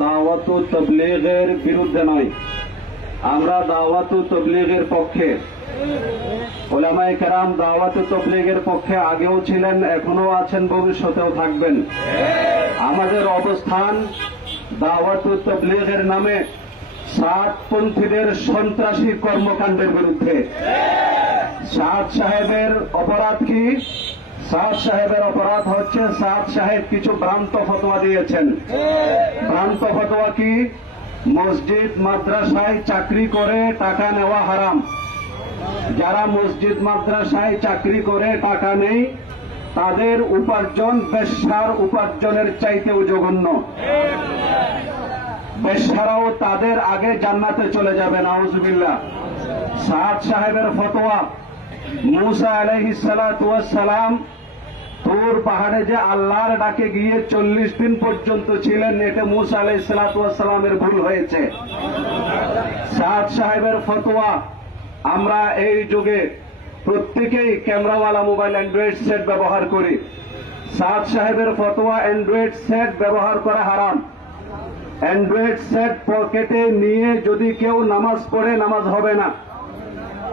দাওয়াতু তাবলীগের বিরুদ্ধে নয়, আমরা দাওয়াতু তাবলীগের পক্ষে। উলামায়ে কেরাম দাওয়াতু তাবলীগের পক্ষে আগেও ছিলেন, এখনো আছেন, ভবিষ্যতেও থাকবেন। আমাদের অবস্থান দাওয়াতু তাবলীগের নামে সাতপন্থীদের সন্ত্রাসী কর্মকাণ্ডের বিরুদ্ধে। সাদ সাহেবের অপরাধ কি? সাদ সাহেবের অপরাধ হচ্ছে সাদ সাহেব কিছু ভ্রান্ত ফতোয়া দিয়েছেন। ভ্রান্ত ফতোয়া কি? মসজিদ মাদ্রাসায় চাকরি করে টাকা নেওয়া হারাম। যারা মসজিদ মাদ্রাসায় চাকরি করে টাকা নেই তাদের উপার্জন বেশ্যার উপার্জনের চাইতেও জঘন্য। বেশ্যারাও তাদের আগে জান্নাতে চলে যাবে, নাউজুবিল্লাহ। সাদ সাহেবের ফতোয়া, মুসা আলাইহিস সালাতু ওয়াস সালাম তুর পাহাড়ে যে আল্লাহর ডাকে গিয়ে 40 দিন পর্যন্ত ছিলেন, এটা মুসা আলাইহিস সালাতু ওয়াস সালামের ভুল হয়েছে। সাদ সাহেবের ফতোয়া, আমরা এই যুগে প্রত্যেকেই ক্যামেরাওয়ালা মোবাইল অ্যান্ড্রয়েড সেট ব্যবহার করি। সাদ সাহেবের ফতোয়া অ্যান্ড্রয়েড সেট ব্যবহার করা হারাম। অ্যান্ড্রয়েড সেট পকেটে নিয়ে যদি কেউ নামাজ পড়ে নামাজ হবে না।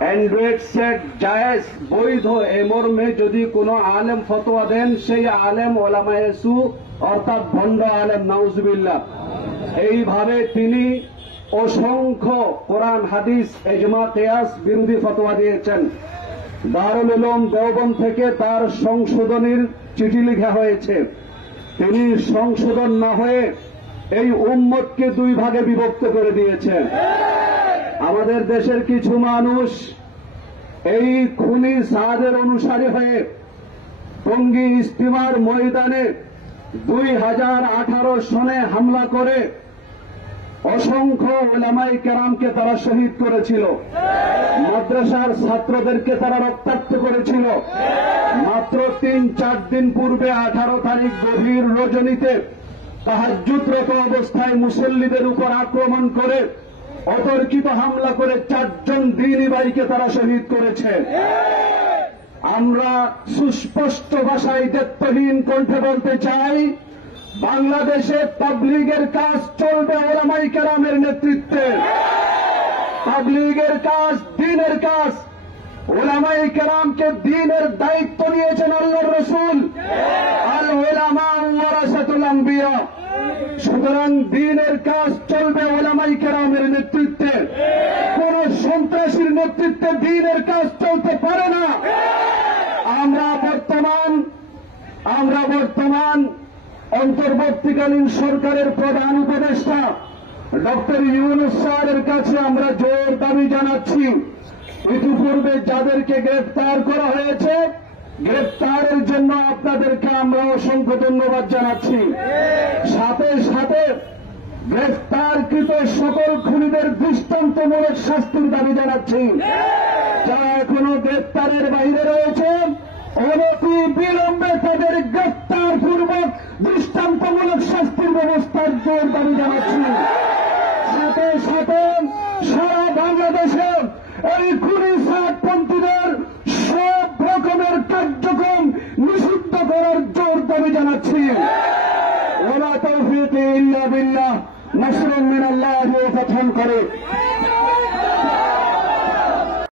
অ্যান্ড্রয়েড সেট জায়েজ, বৈধ, এ মর্মে যদি কোনো আলেম ফতোয়া দেন, সেই আলেম ওলামায়ে সু অর্থাৎ ভণ্ড আলেম, নাউজুবিল্লাহ। এইভাবে তিনি অসংখ্য কোরআন হাদিস ইজমা কিয়াস বিরোধী ফতোয়া দিয়েছেন। দারুল উলুম দেওবন্দ থেকে তার সংশোধনীর চিঠি লেখা হয়েছে। তিনি সংশোধন না হয়ে এই উম্মতকে দুই ভাগে বিভক্ত করে দিয়েছেন। আমাদের দেশের কিছু মানুষ এই খুনি সাদের অনুসারী হয়ে টঙ্গী ইস্তিমার ময়দানে 2018 সনে হামলা করে অসংখ্য উলামায়ে কেরামকে তারা শহীদ করেছিল। মাদ্রাসার ছাত্রদেরকে তারা রক্তাক্ত করেছিল। মাত্র 3-4 দিন পূর্বে 18 তারিখ গভীর রজনীতে তাহাজ্জুদরত অবস্থায় মুসল্লিদের উপর আক্রমণ করে অতর্কিত হামলা করে 4 জন দ্বীনী ভাইকে তারা শহীদ করেছে। আমরা সুস্পষ্ট ভাষায় দায়িত্বহীন কণ্ঠে বলতে চাই, বাংলাদেশে তাবলীগের কাজ চলবে উলামায়ে কেরামের নেতৃত্বে। তাবলীগের কাজ দ্বীনের কাজ। উলামায়ে কেরামকে দ্বীনের দায়িত্ব নিয়েছেন আল্লাহর রাসূল। আল উলামা ওয়ারাসাতুল আম্বিয়া। সুতরাং দ্বীনের কাজ চলবে উলামায়ে কেরামের নেতৃত্বে। কোন সন্ত্রাসীর নেতৃত্বে দ্বীনের কাজ চলতে পারে না। আমরা বর্তমান অন্তর্বর্তীকালীন সরকারের প্রধান উপদেষ্টা ডক্টর ইউনূস স্যারের কাছে আমরা জোর দাবি জানাচ্ছি, ইতিপূর্বে যাদেরকে গ্রেফতার করা হয়েছে, গ্রেফতারের জন্য আপনাদেরকে আমরা অসংখ্য ধন্যবাদ জানাচ্ছি। সাথে সাথে গ্রেফতারকৃত সকল খুনিদের দৃষ্টান্তমূলক শাস্তির দাবি জানাচ্ছি। যারা এখনো গ্রেফতারের বাইরে রয়েছে, অনতি বিলম্বে তাদের গ্রেফতার পূর্বক দৃষ্টান্তমূলক শাস্তির ব্যবস্থার জোর দাবি জানাচ্ছি। সাথে সাথে সারা বাংলাদেশে এই খুনি সাতপন্থীদের সব রকমের কার্যক্রম নিষিদ্ধ করার জোর দাবি জানাচ্ছি। ওয়া মা তাওফীকি ইল্লা বিল্লাহ, নাসরুম মিনাল্লাহি ওয়া ফাতহুন করিব।